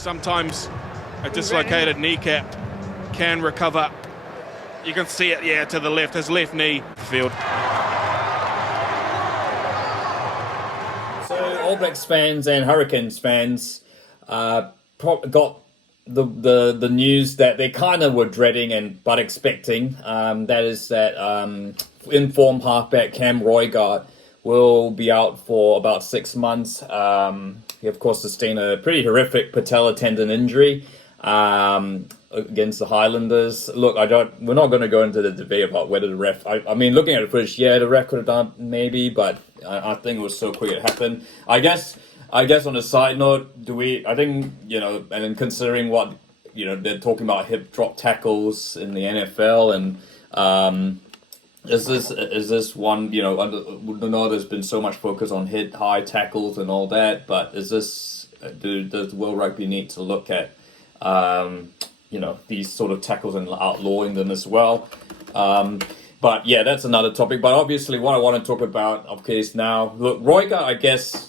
Sometimes a dislocated kneecap can recover. You can see it, yeah, to the left, his left knee field. So All Blacks fans and Hurricanes fans got the news that they kind of were dreading but expecting. That is that informed halfback Cam Roigard will be out for about 6 months. He of course sustained a pretty horrific patella tendon injury against the Highlanders. Look, we're not going to go into the debate about whether the ref. I mean, looking at the footage, yeah, the ref could have done maybe, but I think it was so quick it happened. I guess on a side note, I think, and then considering what, they're talking about hip drop tackles in the NFL, and is this one, I know there's been so much focus on high tackles and all that, but does World Rugby need to look at, these sort of tackles and outlawing them as well? But yeah, that's another topic. But obviously what I want to talk about, is now, look, Roigard, I guess,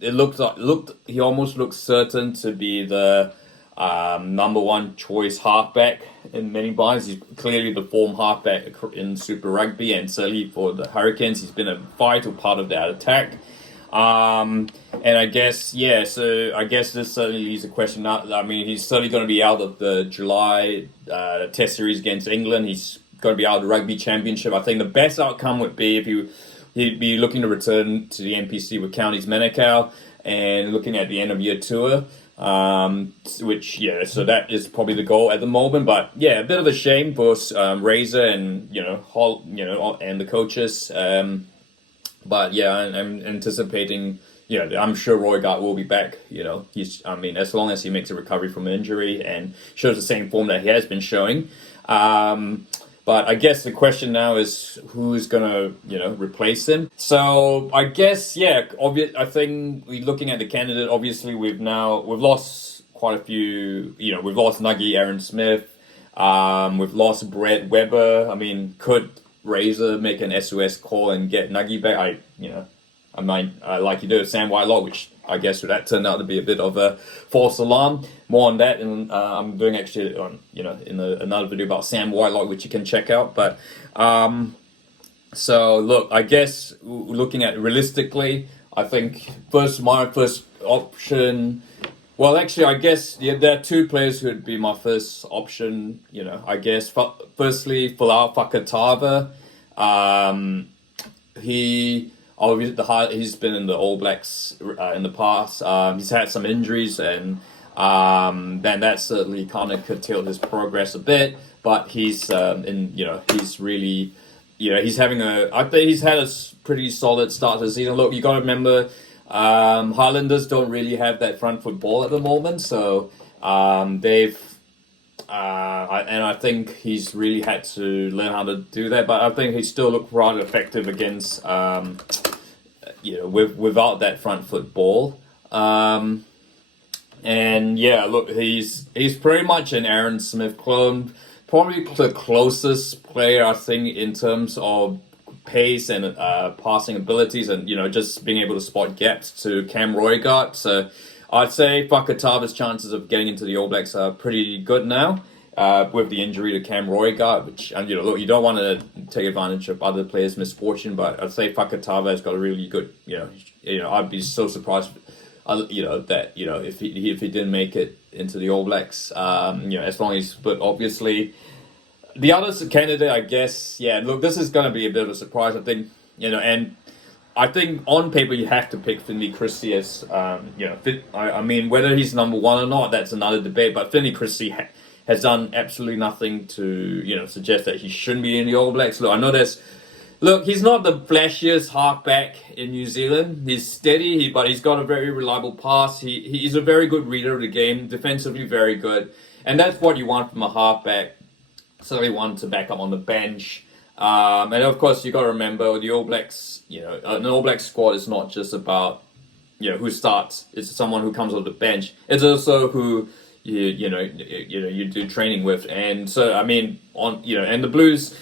he almost looks certain to be the number one choice halfback in many minds. He's clearly the form halfback in Super Rugby, and certainly for the Hurricanes, he's been a vital part of that attack. And I guess, this certainly leaves a question out. I mean, he's certainly going to be out of the July Test series against England. He's going to be out of the Rugby Championship. I think the best outcome would be if he'd be looking to return to the NPC with Counties Manukau and looking at the end of year tour. So that is probably the goal at the moment. But yeah, a bit of a shame for Razor and and the coaches. But yeah, I'm anticipating. I'm sure Roigard will be back. As long as he makes a recovery from injury and shows the same form that he has been showing. But I guess the question now is who's gonna, replace him. So I guess, I think we're looking at the candidate. Obviously, we've lost quite a few. We've lost Nuggie Aaron Smith. We've lost Brett Weber. I mean, could Razor make an SOS call and get Nuggie back? Like you did Sam Whitelock, which I guess that turned out to be a bit of a false alarm. More on that, and I'm doing actually on another video about Sam Whitelock, which you can check out. But so look, I guess looking at realistically, I think my first option. Well, actually, I guess there are two players who would be my first option. I guess firstly, Fafaka. He's been in the All Blacks in the past. He's had some injuries, and then that certainly kind of curtailed his progress a bit. But he's he's really, he's having I think he's had a pretty solid start to the season. Look, you got to remember, Highlanders don't really have that front foot ball at the moment, so they've. And I think he's really had to learn how to do that, but I think he still looked rather effective against, without that front foot ball. And yeah, look, he's pretty much an Aaron Smith clone, probably the closest player I think in terms of pace and passing abilities, and just being able to spot gaps to Cam Roigard. So I'd say Fakatava's chances of getting into the All Blacks are pretty good now, with the injury to Cam Roigard, which, look, you don't want to take advantage of other players' misfortune, but I'd say Fakatava has got a really good, I'd be so surprised, that, if he didn't make it into the All Blacks, as long as, but obviously, the other candidate, I guess, look, this is going to be a bit of a surprise, I think, and I think on paper you have to pick Finlay Christie as, I mean, whether he's number one or not, that's another debate. But Finlay Christie has done absolutely nothing to, suggest that he shouldn't be in the All Blacks. Look, I know he's not the flashiest halfback in New Zealand. He's steady, but he's got a very reliable pass. He's a very good reader of the game, defensively very good. And that's what you want from a halfback. Certainly one to back up on the bench. And of course, you got to remember the All Blacks. An All Black squad is not just about who starts. It's someone who comes off the bench. It's also who you do training with. And so I mean, and the Blues.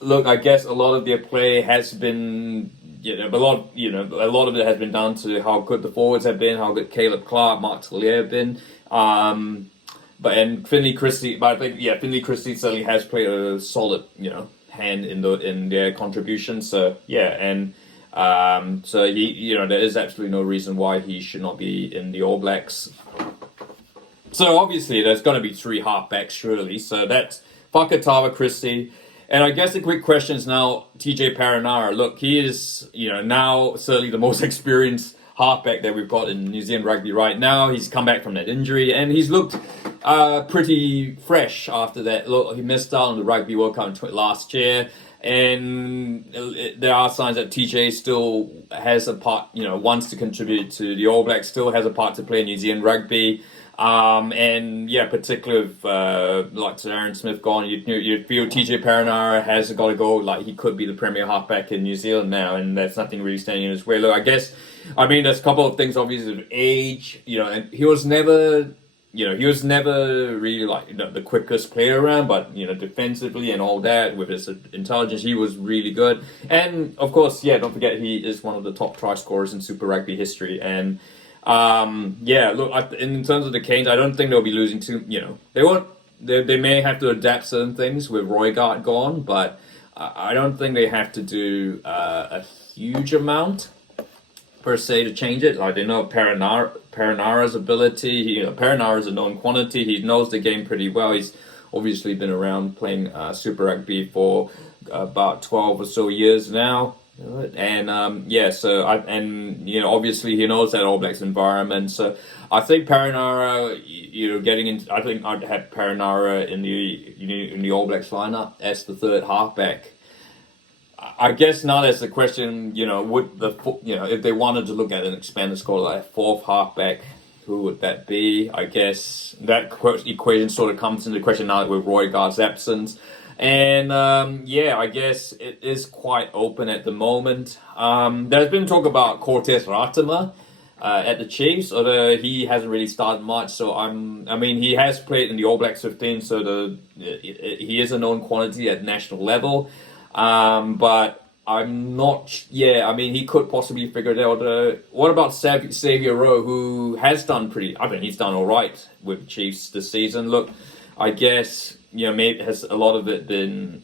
Look, I guess a lot of their play has been a lot of it has been down to how good the forwards have been, how good Caleb Clark, Mark Talier have been. And Finlay Christie, but I think Finlay Christie certainly has played a solid hand in their contribution. So so he there is absolutely no reason why he should not be in the All Blacks. So obviously there's going to be 3 halfbacks surely. So that's Fafaka, Christie. And I guess the quick question is now TJ Perenara. Look, he is now certainly the most experienced halfback that we've got in New Zealand rugby right now. He's come back from that injury and he's looked pretty fresh after that. Look, he missed out on the Rugby World Cup last year. And there are signs that TJ still has a part, wants to contribute to the All Blacks, still has a part to play in New Zealand rugby. Particularly with like Aaron Smith gone, you feel TJ Perenara has got to go. Like he could be the premier halfback in New Zealand now, and there's nothing really standing in his way. Look, there's a couple of things obviously with age, and he was never really like the quickest player around, but defensively and all that with his intelligence, he was really good. And of course, don't forget he is one of the top try scorers in Super Rugby history. And in terms of the Canes, I don't think they'll be losing too. They won't. They may have to adapt certain things with Roigard gone, but I don't think they have to do a huge amount per se to change it. Like they know Perenara's ability. Perenara is a known quantity. He knows the game pretty well. He's obviously been around playing Super Rugby for about 12 or so years now. And obviously he knows that All Blacks environment. So I think Perenara, I think I'd have Perenara in the All Blacks lineup as the third halfback. I guess now there's the question, if they wanted to look at an expanded squad like fourth halfback, who would that be? I guess that equation sort of comes into question now with Roigard's absence. And I guess it is quite open at the moment. There's been talk about Cortez Ratima at the Chiefs, although he hasn't really started much. So he has played in the All Blacks 15, so he is a known quantity at national level. But I'm not. He could possibly figure it out. What about Xavier Rowe, who has done he's done all right with Chiefs this season. Look, I guess. Maybe has a lot of it been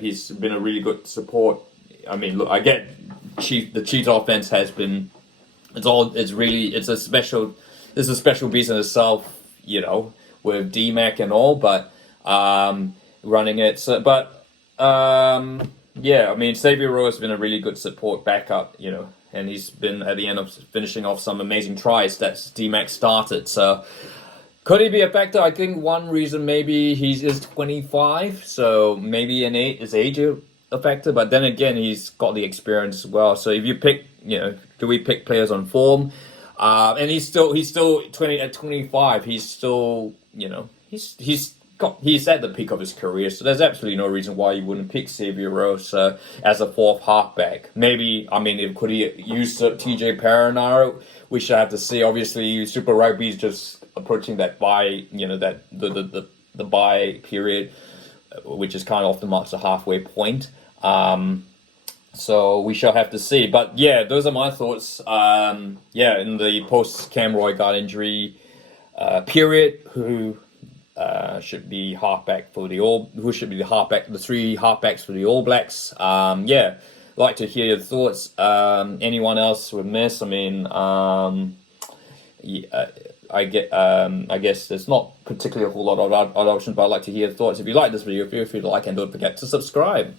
he's been a really good support. I get the Chiefs offense has been it's a special beast in itself, with DMAC and all, but running it. So, but Xavier Rowe has been a really good support backup, and he's been at the end of finishing off some amazing tries that DMAC started. So. Could he be a factor? I think one reason maybe he is 25, so maybe his age is a factor. But then again, he's got the experience as well. So if you pick, do we pick players on form? And he's still 20 at 25. He's still, he's at the peak of his career. So there's absolutely no reason why you wouldn't pick Xavier Rowe as a fourth halfback. Maybe could he use TJ Perenara? We should have to see. Obviously, Super Rugby is just approaching that bye, that the bye period, which is kind of often marks the halfway point. So we shall have to see. But those are my thoughts. In the post Cam Roigard injury period, who should be halfback for the the 3 halfbacks for the All Blacks. Like to hear your thoughts. Anyone else would miss? I guess there's not particularly a whole lot of other options, but I'd like to hear your thoughts. If you like this video, feel free to like and don't forget to subscribe.